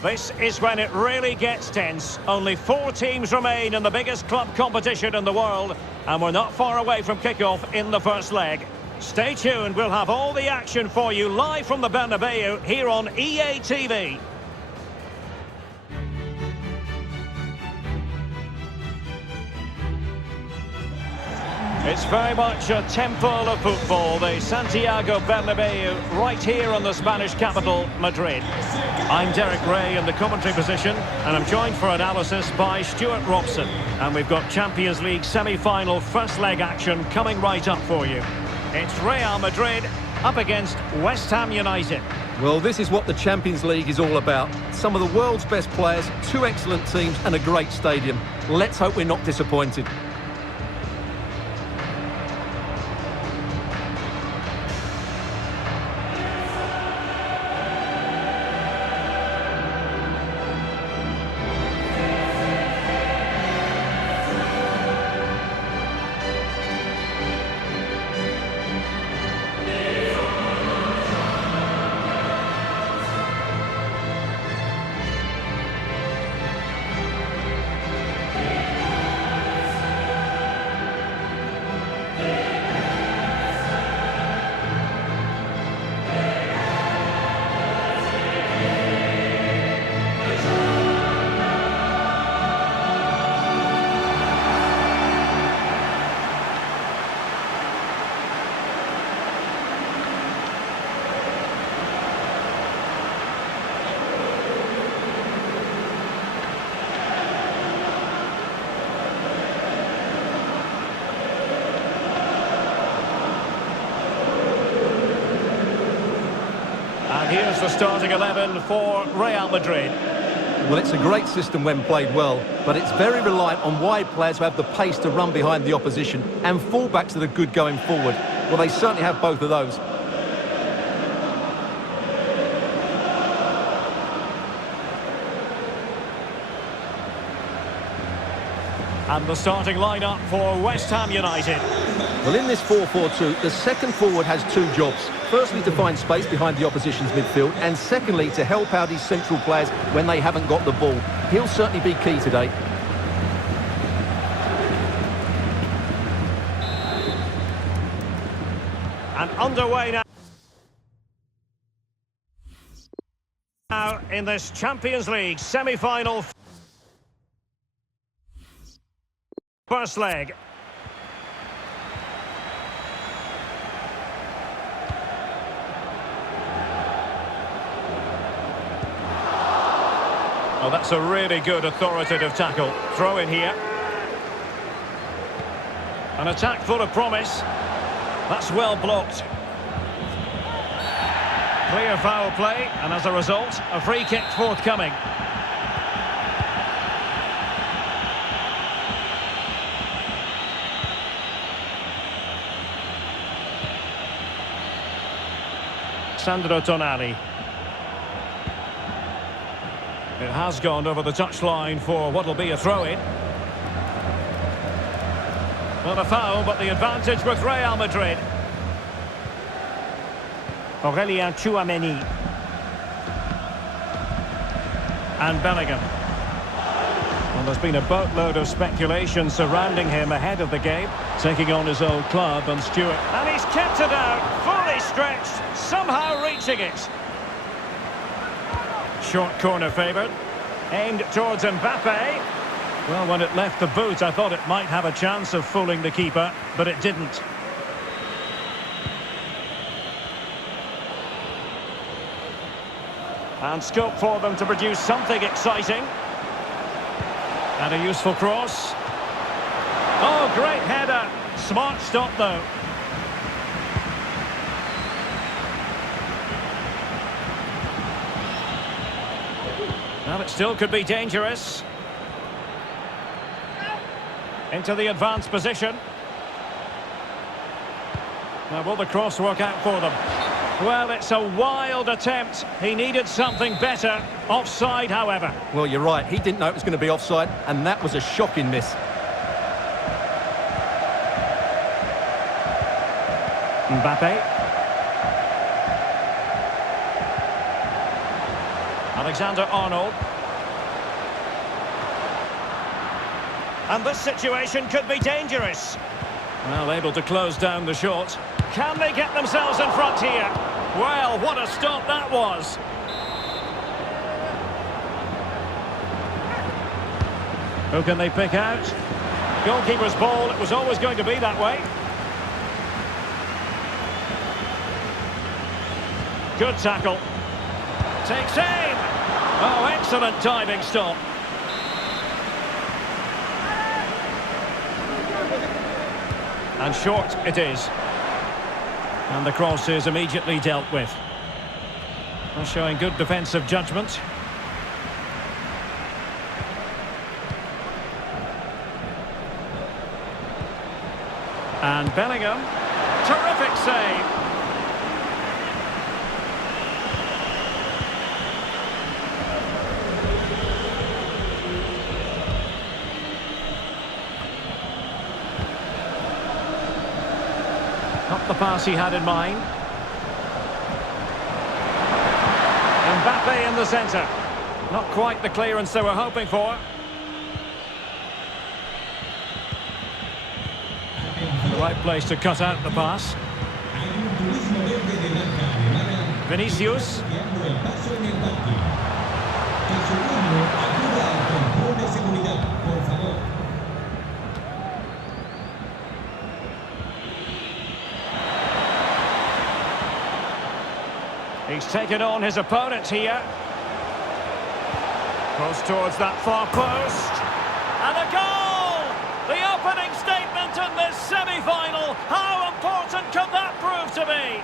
This is when it really gets tense. Only 4 teams remain in the biggest club competition in the world, and we're not far away from kickoff in the first leg. Stay tuned, we'll have all the action for you live from the Bernabeu here on EA TV. It's very much a temple of football, the Santiago Bernabeu, right here in the Spanish capital, Madrid. I'm Derek Ray in the commentary position, and I'm joined for analysis by Stuart Robson. And we've got Champions League semi-final first leg action coming right up for you. It's Real Madrid up against West Ham United. Well, this is what the Champions League is all about. Some of the world's best players, 2 excellent teams and a great stadium. Let's hope we're not disappointed. Here's the starting 11 for Real Madrid. Well, it's a great system when played well, but it's very reliant on wide players who have the pace to run behind the opposition and fullbacks that are good going forward. Well, they certainly have both of those. And the starting lineup for West Ham United. Well, in this 4-4-2, the second forward has 2 jobs. Firstly, to find space behind the opposition's midfield, and secondly, to help out his central players when they haven't got the ball. He'll certainly be key today. And underway now in this Champions League semi-final first leg. Oh, that's a really good authoritative tackle. Throw in here. An attack full of promise. That's well blocked. Clear foul play, and as a result, a free kick forthcoming. Sandro Tonali. It has gone over the touchline for what will be a throw-in. Not a foul, but the advantage with Real Madrid. Aurelien Tchouameni. And Bellingham. Well, there's been a boatload of speculation surrounding him ahead of the game, taking on his old club, and Stuart. And he's kept it out, fully stretched, somehow reaching it. Short corner favoured, aimed towards Mbappe. Well, when it left the boot, I thought it might have a chance of fooling the keeper, but it didn't. And scope for them to produce something exciting. And a useful cross. Oh, great header. Smart stop, though. Well, it still could be dangerous. Into the advanced position. Now, will the cross work out for them? Well, it's a wild attempt. He needed something better. Offside, however. Well, you're right. He didn't know it was going to be offside, and that was a shocking miss. Mbappe. And Alexander-Arnold. And this situation could be dangerous. Well, able to close down the shot. Can they get themselves in front here? Well, what a stop that was. Who can they pick out? Goalkeeper's ball, it was always going to be that way. Good tackle. Takes aim. Oh, excellent diving stop. And short it is. And the cross is immediately dealt with. Well, showing good defensive judgment. And Bellingham. Terrific save. Not the pass he had in mind. Mbappe in the centre. Not quite the clearance they were hoping for. The right place to cut out the pass. Vinicius. He's taken on his opponent here. Cross towards that far post. And a goal! The opening statement in this semi-final. How important could that prove to be?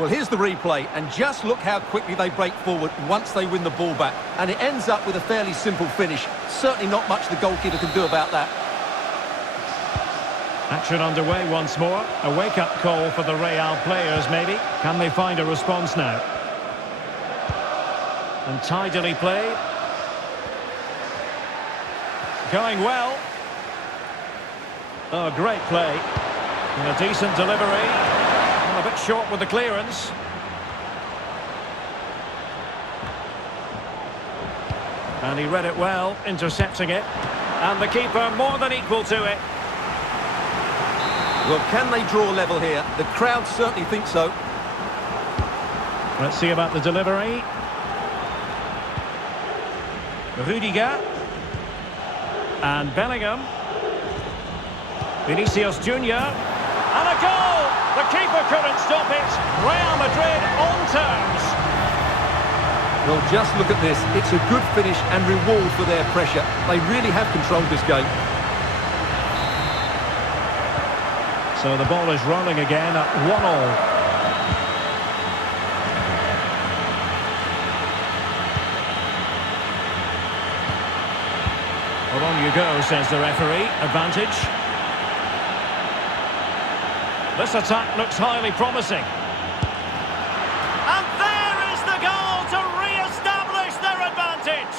Well, here's the replay, and just look how quickly they break forward once they win the ball back. And it ends up with a fairly simple finish. Certainly not much the goalkeeper can do about that. Action underway once more. A wake-up call for the Real players, maybe. Can they find a response now? And tidily played. Going well. Oh, great play. And a decent delivery. Well, a bit short with the clearance. And he read it well, intercepting it. And the keeper more than equal to it. Well, can they draw level here? The crowd certainly think so. Let's see about the delivery. Rudiger. And Bellingham. Vinicius Junior. And a goal! The keeper couldn't stop it. Real Madrid on terms. Well, just look at this. It's a good finish and reward for their pressure. They really have controlled this game. So the ball is rolling again at 1-1. Well, on you go, says the referee. Advantage. This attack looks highly promising. And there is the goal to re-establish their advantage.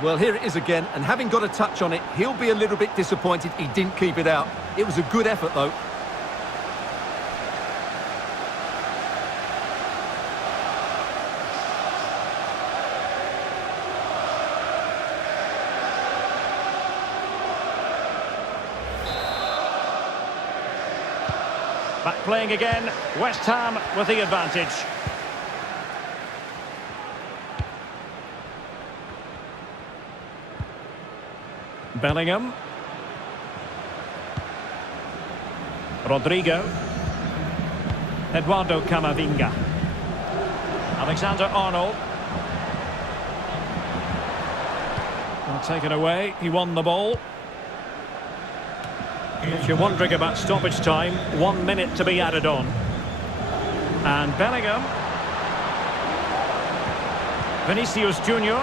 Well, here it is again, and having got a touch on it, he'll be a little bit disappointed he didn't keep it out. It was a good effort, though. Back playing again, West Ham with the advantage. Bellingham. Rodrigo. Eduardo Camavinga. Alexander-Arnold. Well, taken away, he won the ball. If you're wondering about stoppage time, 1 minute to be added on. And Bellingham. Vinicius Junior.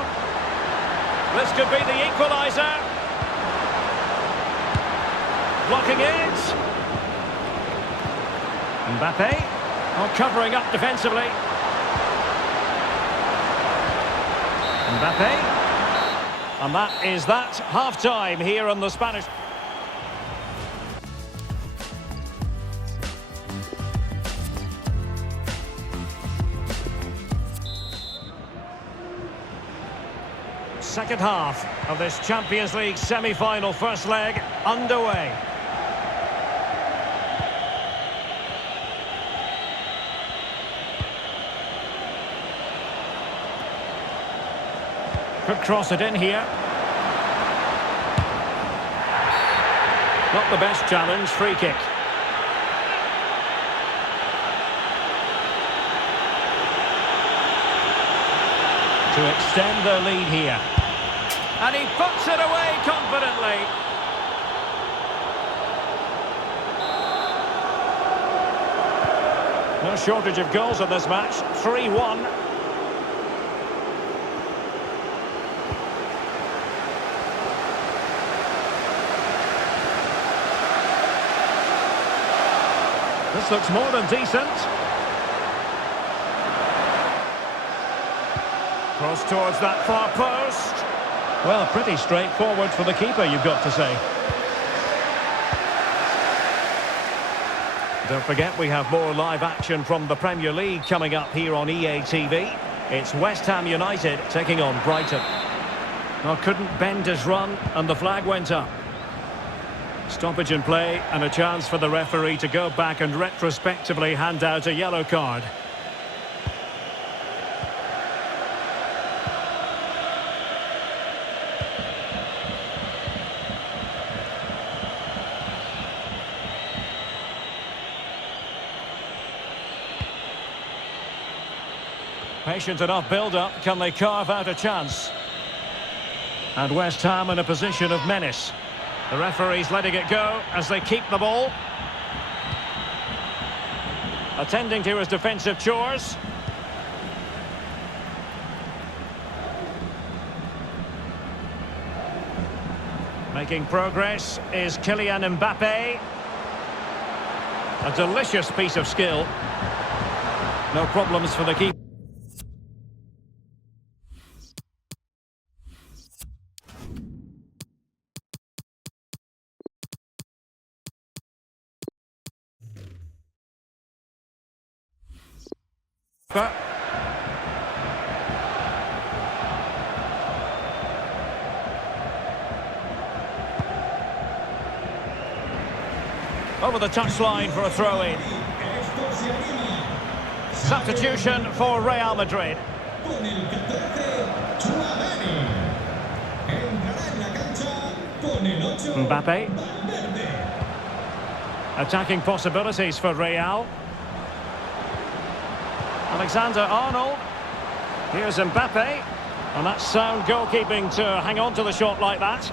This could be the equaliser. Blocking it. Mbappe. Oh, covering up defensively. Mbappe. And that is that. Half-time here on the Spanish. Second half of this Champions League semi-final first leg underway. Could cross it in here. Not the best challenge, free kick. To extend their lead here. And he puts it away confidently. No shortage of goals in this match. 3-1. This looks more than decent. Cross towards that far post. Well, pretty straightforward for the keeper, you've got to say. Don't forget, we have more live action from the Premier League coming up here on EA TV. It's West Ham United taking on Brighton. Well, couldn't bend his run, and the flag went up. Stoppage in play, and a chance for the referee to go back and retrospectively hand out a yellow card. Patient enough build-up. Can they carve out a chance? And West Ham in a position of menace. The referee's letting it go as they keep the ball. Attending to his defensive chores. Making progress is Kylian Mbappe. A delicious piece of skill. No problems for the keeper. Over the touchline for a throw-in. Substitution for Real Madrid. Mbappe. Attacking possibilities for Real. Alexander-Arnold. Here's Mbappe. And that's sound goalkeeping to hang on to the shot like that.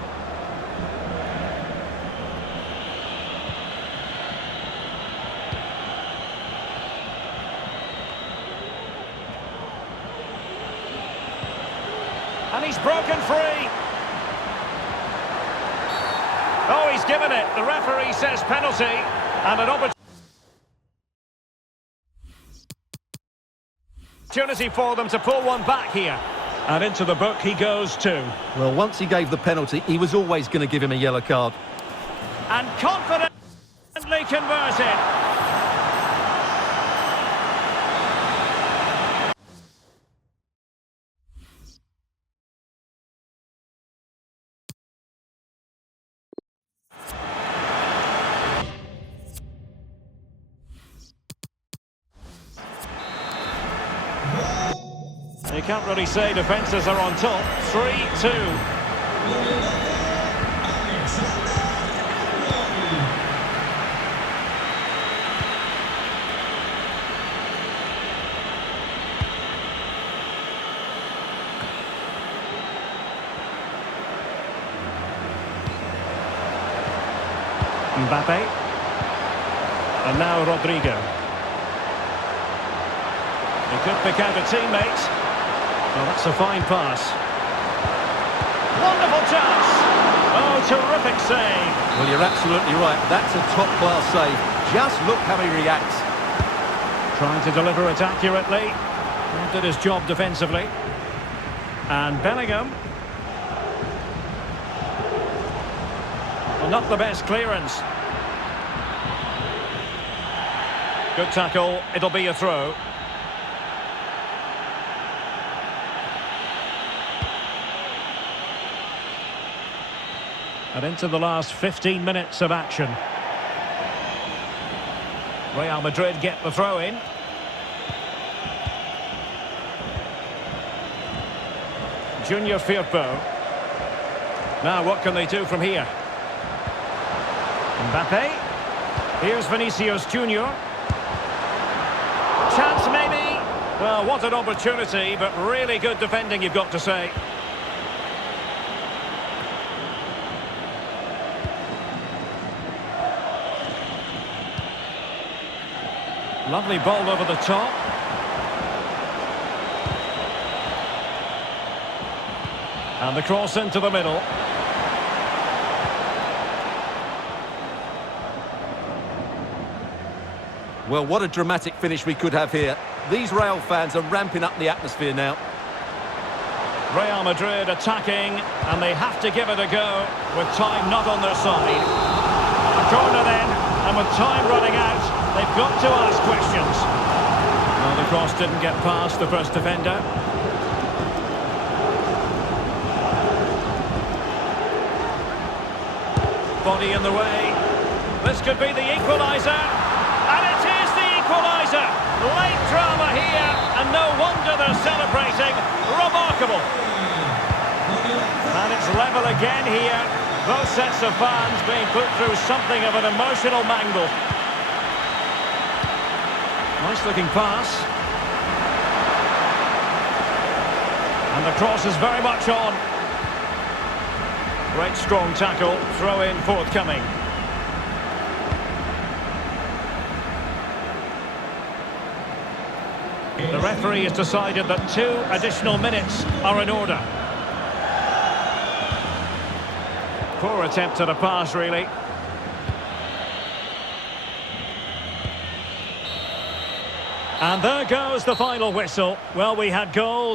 And he's broken free. Oh, he's given it. The referee says penalty. And an opportunity for them to pull one back here. And into the book he goes too. Well, once he gave the penalty, he was always going to give him a yellow card. And confidently converted. You can't really say defences are on top. 3-2. Mbappe. And now Rodrigo. He could pick out a teammate. Well, that's a fine pass. Wonderful chance. Oh, terrific save. Well, you're absolutely right. That's a top-class save. Just look how he reacts. Trying to deliver it accurately. Did his job defensively. And Bellingham. Well, not the best clearance. Good tackle. It'll be a throw. And into the last 15 minutes of action. Real Madrid get the throw in. Junior Firpo. Now what can they do from here? Mbappe. Here's Vinicius Junior. Chance maybe. Well, what an opportunity, but really good defending, you've got to say. Lovely ball over the top. And the cross into the middle. Well, what a dramatic finish we could have here. These Real fans are ramping up the atmosphere now. Real Madrid attacking, and they have to give it a go with time not on their side. A corner then, and with time running out, they've got to ask questions. Well, the cross didn't get past the first defender. Body in the way. This could be the equaliser. And it is the equaliser. Late drama here, and no wonder they're celebrating. Remarkable. And it's level again here. Both sets of fans being put through something of an emotional mangle. Nice looking pass. And the cross is very much on. Great strong tackle, throw in forthcoming. The referee has decided that 2 additional minutes are in order. Poor attempt at a pass, really. And there goes the final whistle. Well, we had goals.